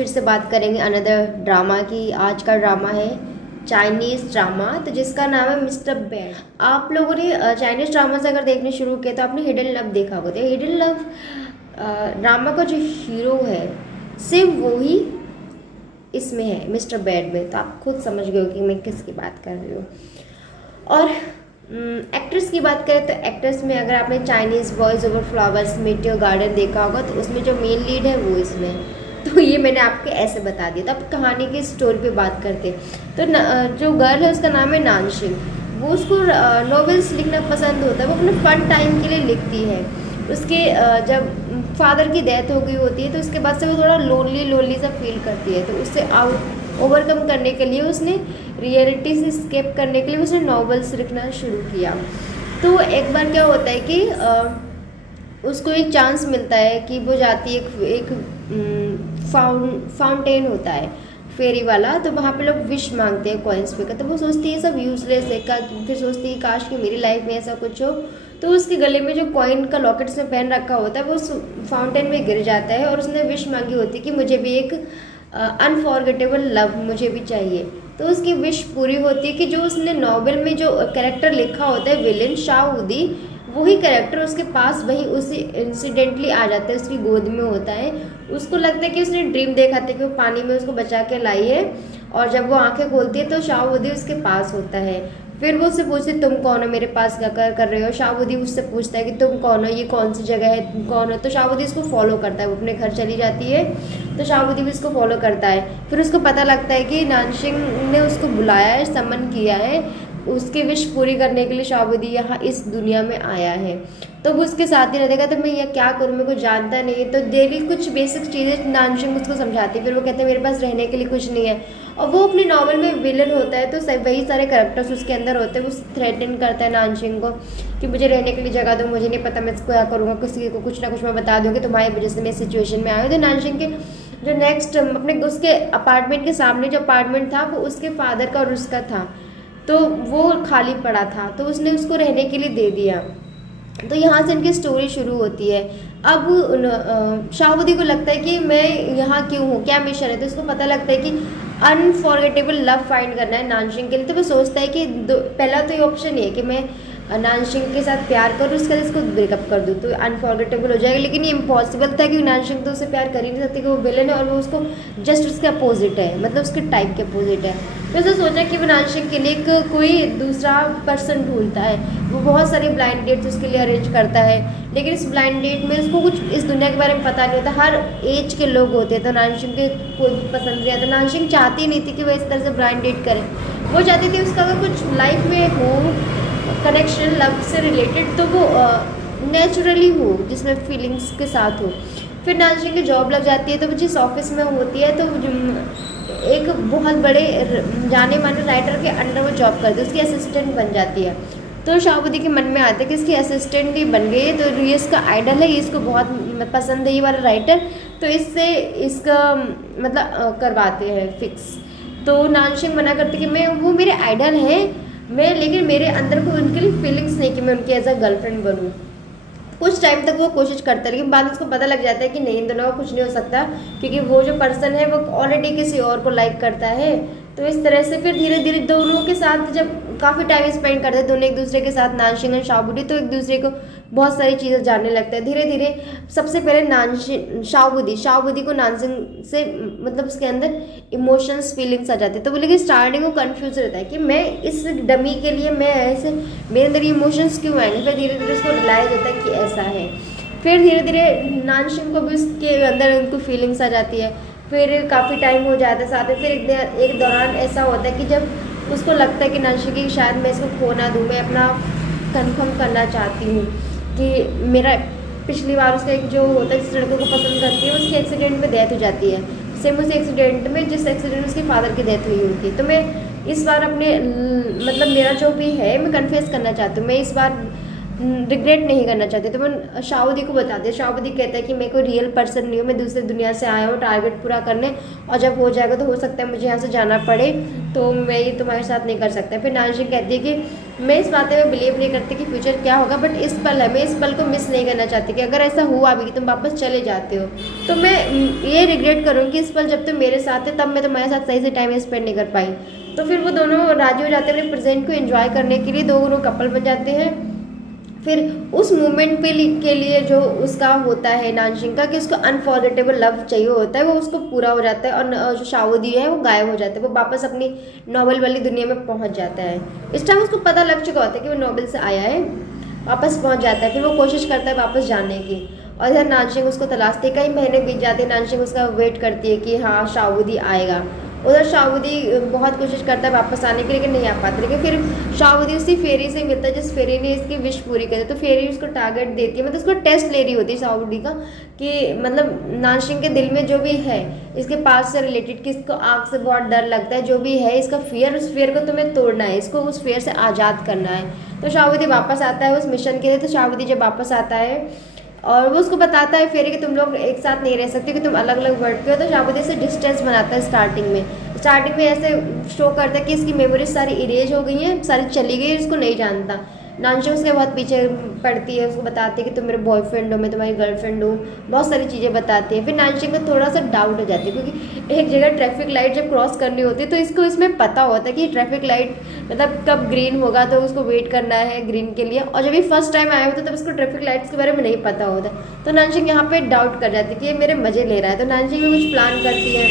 फिर से बात करेंगे अनदर ड्रामा की। आज का ड्रामा है चाइनीज़ ड्रामा, तो जिसका नाम है मिस्टर बैड। आप लोगों ने चाइनीज़ ड्रामा से अगर देखने शुरू किया तो आपने हिडन लव देखा होगा। तो हिडन लव ड्रामा का जो हीरो है सिर्फ वो ही इसमें है, मिस्टर बैड में। तो आप खुद समझ गए हो कि मैं किसकी बात कर रही हूँ। और एक्ट्रेस की बात करें तो एक्ट्रेस में अगर आपने Chinese boys over flowers meet your garden देखा होगा तो उसमें जो मेन लीड है वो इसमें है। तो ये मैंने आपको ऐसे बता दिया। तो अब कहानी की स्टोरी पे बात करते हैं। तो जो गर्ल है उसका नाम है नानशिंग। वो उसको नॉवेल्स लिखना पसंद होता है, वो अपने फन टाइम के लिए लिखती है। उसके जब फादर की डेथ हो गई होती है तो उसके बाद से वो थोड़ा लोनली सा फील करती है। तो उससे ओवरकम करने के लिए उसने रियलिटी से स्केप करने के लिए उसने नॉवेल्स लिखना शुरू किया। तो एक बार क्या होता है कि उसको एक चांस मिलता है कि वो जाती है एक फाउंटेन होता है फेरी वाला, तो वहाँ पे लोग विश मांगते हैं कॉइन्स पे का। तो वो सोचती है सब यूजलेस है का, फिर सोचती है काश कि मेरी लाइफ में ऐसा कुछ हो। तो उसके गले में जो कॉइन का लॉकेट उसने पहन रखा होता है वो उस फाउंटेन में गिर जाता है, और उसने विश मांगी होती है कि मुझे भी एक अनफॉरगेटेबल लव मुझे भी चाहिए। तो उसकी विश पूरी होती है कि जो उसने नॉवेल में जो कैरेक्टर लिखा होता है विलेन शाहउदी, वही कैरेक्टर उसके पास वही उसी इंसिडेंटली आ जाता है, उसकी गोद में होता है। उसको लगता है कि उसने ड्रीम देखा था कि वो पानी में उसको बचा के लाई है, और जब वो आंखें खोलती है तो शाहउदी उसके पास होता है। फिर वो उससे पूछती तुम कौन हो, मेरे पास क्या कर रहे हो। शाहउदी उससे पूछता है कि तुम कौन हो, ये कौन सी जगह है, तुम कौन हो। तो शाहउदी उसको फॉलो करता है, वो अपने घर चली जाती है तो शाहउदी भी उसको फॉलो करता है। फिर उसको पता लगता है कि नानशिंग ने उसको बुलाया है, समन किया है, उसकी विश पूरी करने के लिए शाहउदी यहाँ इस दुनिया में आया है। तो वो उसके साथ ही रहेगा। तो मैं यह क्या करूँ, मेरे को जानता नहीं है। तो डेली कुछ बेसिक चीज़ें नानशिंग उसको समझाती है। फिर वो कहते हैं मेरे पास रहने के लिए कुछ नहीं है। और वो अपने नॉवल में विलन होता है, तो वही सारे कैरेक्टर्स उसके अंदर होते हैं। वो थ्रेटन करता है नानशिंग को कि मुझे रहने के लिए जगह दो, मुझे नहीं पता मैं इसको क्या करूँगा, किसी को कुछ ना कुछ मैं बता दूँगी तुम्हारी वजह से मैं सिचुएशन में आया हूँ। तो नानशिंग के जो नेक्स्ट अपने उसके अपार्टमेंट के सामने जो अपार्टमेंट था वो उसके फादर का और उसका था, तो वो खाली पड़ा था, तो उसने उसको रहने के लिए दे दिया। तो यहाँ से इनकी स्टोरी शुरू होती है। अब शाहउदी को लगता है कि मैं यहाँ क्यों हूँ, क्या मिशन है। तो उसको पता लगता है कि अनफॉरगेटेबल लव फाइंड करना है नानशिंग के लिए। तो वो सोचता है कि पहला तो ये ऑप्शन ही है कि मैं नानशिंग के साथ प्यार करूँ, उसके बाद इसको ब्रेकअप कर दूँ तो अनफॉरगेटेबल हो जाएगा। लेकिन ये इम्पॉसिबल था क्योंकि नानशिंग तो उससे प्यार कर ही नहीं सकती, कि वो विलन है और वो उसको जस्ट उसके अपोजिट है, मतलब उसके टाइप के अपोजिट है। तो उसने सोचा कि वो नानशिंग के लिए कोई दूसरा पर्सन ढूंढता है। वो बहुत सारे ब्लाइंड डेट्स उसके लिए अरेंज करता है, लेकिन इस ब्लाइंड डेट में उसको कुछ इस दुनिया के बारे में पता नहीं होता। हर एज के लोग होते हैं, तो नानशिंग के कोई भी पसंद नहीं आता। नानशिंग चाहती नहीं थी कि वो इस तरह से ब्लाइंड डेट करे। वो चाहती थी उसका अगर कुछ लाइफ में हो कनेक्शन लव से रिलेटेड तो वो नेचुरली हो, जिसमें फीलिंग्स के साथ हो। फिर नानशिंग की जॉब लग जाती है, तो वो जिस ऑफिस में होती है तो एक बहुत बड़े जाने माने राइटर के अंडर वो जॉब करती है, उसकी असिस्टेंट बन जाती है। तो शाहउदी के मन में आता है कि इसकी असिस्टेंट ही बन गई, तो ये इसका आइडल है, ये इसको बहुत पसंद है ये वाला राइटर, तो इससे इसका मतलब करवाते हैं फिक्स। तो नानशिंग मना करती कि मैं वो मेरे आइडल हैं मैं, लेकिन मेरे अंदर कोई उनके लिए फीलिंग्स नहीं कि मैं उनकी एज अ गर्लफ्रेंड बनूँ। कुछ टाइम तक वो कोशिश करता है, लेकिन बाद में उसको पता लग जाता है कि नहीं, इन दोनों का कुछ नहीं हो सकता, क्योंकि वो जो पर्सन है वो ऑलरेडी किसी और को लाइक करता है। तो इस तरह से फिर धीरे धीरे दोनों के साथ जब काफ़ी टाइम स्पेंड करते हैं दोनों एक दूसरे के साथ, नानशिंग और शाहउदी, तो एक दूसरे को बहुत सारी चीज़ें जानने लगता है धीरे धीरे। सबसे पहले शाहउदी को नानशिंग से मतलब उसके अंदर इमोशंस फीलिंग्स आ जाते हैं। तो बोले कि स्टार्टिंग में कन्फ्यूज रहता है कि मैं इस डमी के लिए मैं ऐसे मेरे अंदर इमोशंस क्यों आएंगे। फिर धीरे धीरे उसको रियलाइज होता है कि ऐसा है। फिर धीरे धीरे नानशिंग को भी उसके अंदर उनको फीलिंग्स आ जाती है। फिर काफ़ी टाइम हो जाता है साथ में। फिर एक दौरान ऐसा होता है कि जब उसको लगता है कि नानशिंग की शायद मैं इसको खो ना दूँ, मैं अपना कंफर्म करना चाहती हूँ कि मेरा पिछली बार उसका एक जो होता है जिस लड़कों को पसंद करती है उसकी एक्सीडेंट में डेथ हो जाती है, सेम उस एक्सीडेंट में जिस एक्सीडेंट में उसके फादर की डेथ हुई होती है। तो मैं इस बार अपने मतलब मेरा जो भी है मैं कन्फेस करना चाहती हूँ, मैं इस बार रिग्रेट नहीं करना चाहती। तो मैं शाहउदी को बताती हूँ। शाहउदी कहता है कि मैं कोई रियल पर्सन नहीं हूँ, मैं दूसरी दुनिया से आया हूँ टारगेट पूरा करने, और जब हो जाएगा तो हो सकता है मुझे यहाँ से जाना पड़े, तो मैं ये तुम्हारे साथ नहीं कर सकता। फिर नानशिंग कहती है कि मैं इस बात में बिलीव नहीं करती कि फ्यूचर क्या होगा, बट इस पल है, मैं इस पल को मिस नहीं करना चाहती कि अगर ऐसा हुआ भी कि तुम वापस चले जाते हो तो मैं ये रिग्रेट करूँगी इस पल जब तुम मेरे साथ थे, तब मैं तुम्हारे साथ सही से टाइम स्पेंड नहीं कर पाई। तो फिर वो दोनों राजी हो जाते हैं अपने प्रेजेंट को एंजॉय करने के लिए, दोनों कपल बन जाते हैं। फिर उस मोमेंट के लिए जो उसका होता है नानशिंग का कि उसको अनफॉरगेटेबल लव चाहिए होता है, वो उसको पूरा हो जाता है और जो शाओदी है वो गायब हो जाता है, वो वापस अपनी नॉवल वाली दुनिया में पहुंच जाता है। इस टाइम उसको पता लग चुका होता है कि वो नॉवल से आया है, वापस पहुंच जाता है। फिर वो कोशिश करता है वापस जाने की, और इधर नानशिंग उसको तलाशती है। कई महीने बीत जाते हैं, नानशिंग उसका वेट करती है कि हाँ शाओदी आएगा। उधर शाओदी बहुत कोशिश करता है वापस आने की, लेकिन नहीं आ पाती। लेकिन फिर शाओदी उसी फेरी से मिलता है जिस फेरी ने इसकी विश पूरी करी, तो फेरी उसको टारगेट देती है, मतलब उसको टेस्ट ले रही होती है शाओदी का कि मतलब नानशिंग के दिल में जो भी है इसके पास से रिलेटेड, कि इसको आग से बहुत डर लगता है, जो भी है इसका फियर, उस फियर को तुम्हें तोड़ना है, इसको उस फियर से आज़ाद करना है। तो शाओदी वापस आता है उस मिशन के लिए। तो शाओदी जब वापस आता है और वो उसको बताता है फिर कि तुम लोग एक साथ नहीं रह सकते, कि तुम अलग अलग वर्ल्ड पे हो। तो शाओदी से डिस्टेंस बनाता है स्टार्टिंग में ऐसे शो करता है कि इसकी मेमोरीज सारी इरेज हो गई हैं, सारी चली गई है, इसको नहीं जानता। नानशिंग उसके बहुत पीछे पड़ती है, उसको बताती है कि तुम मेरे बॉयफ्रेंड हो, मैं तुम्हारी गर्लफ्रेंड हूँ, बहुत सारी चीज़ें बताती है। फिर नानशिंग को थोड़ा सा डाउट हो जाती है, क्योंकि एक जगह ट्रैफिक लाइट जब क्रॉस करनी होती है तो इसको इसमें पता होता है कि ट्रैफिक लाइट मतलब कब ग्रीन होगा, तो उसको वेट करना है ग्रीन के लिए। और जब भी फर्स्ट टाइम आया होता है तब उसको ट्रैफिक लाइट्स के बारे में नहीं पता होता, तो नानशिंग यहाँ पे डाउट कर जाती है कि ये मेरे मज़े ले रहा है। तो नानशिंग भी कुछ प्लान करती है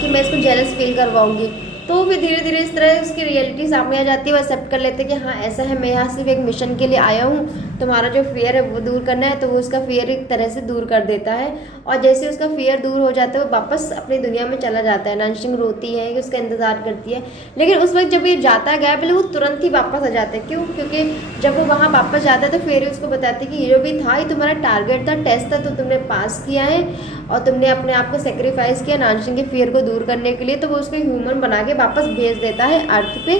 कि मैं इसको जेलस फील करवाऊंगी। तो फिर धीरे धीरे इस तरह उसकी रियलिटी सामने आ जाती है, वो एक्सेप्ट कर लेते हैं कि हाँ ऐसा है, मैं यहाँ सिर्फ एक मिशन के लिए आया हूँ, तुम्हारा जो फियर है वो दूर करना है। तो वो उसका फियर एक तरह से दूर कर देता है, और जैसे उसका फियर दूर हो जाता है वो वापस अपनी दुनिया में चला जाता है। नानशिंग रोती है कि उसका इंतजार करती है, लेकिन उस वक्त जब ये जाता गया पहले वो तुरंत ही वापस आ जाता है। क्यों? क्योंकि जब वो वहाँ वापस जाता है तो फिर उसको बताती है कि ये जो भी था ये तुम्हारा टारगेट था, टेस्ट था, तो तुमने पास किया है और तुमने अपने आप को सेक्रीफाइस किया नानशिंग के फियर को दूर करने के लिए। तो वो उसको ह्यूमन बना के वापस भेज देता है अर्थ पे,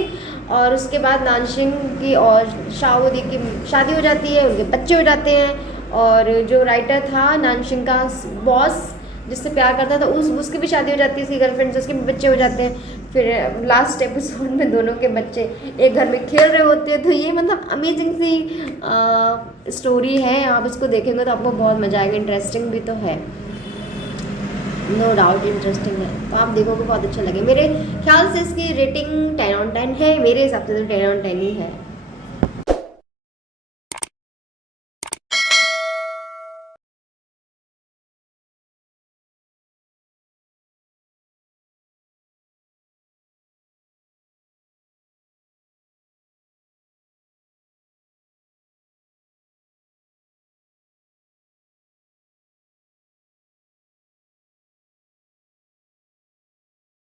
और उसके बाद नानशिंग की और शाओदी की शादी हो जाती है, उनके बच्चे हो जाते हैं। और जो राइटर था नानशिंग का बॉस जिससे प्यार करता था उसकी भी शादी हो जाती है, उसकी गर्लफ्रेंड से, उसके भी बच्चे हो जाते हैं। फिर लास्ट एपिसोड में दोनों के बच्चे एक घर में खेल रहे होते हैं। तो ये मतलब अमेजिंग सी स्टोरी है, आप इसको देखेंगे तो आपको बहुत मजा आएगा, इंटरेस्टिंग भी तो है, नो डाउट इंटरेस्टिंग है। तो आप देखोगे बहुत अच्छा लगे। मेरे ख्याल से इसकी रेटिंग 10/10 है, मेरे हिसाब से तो 10/10 ही है।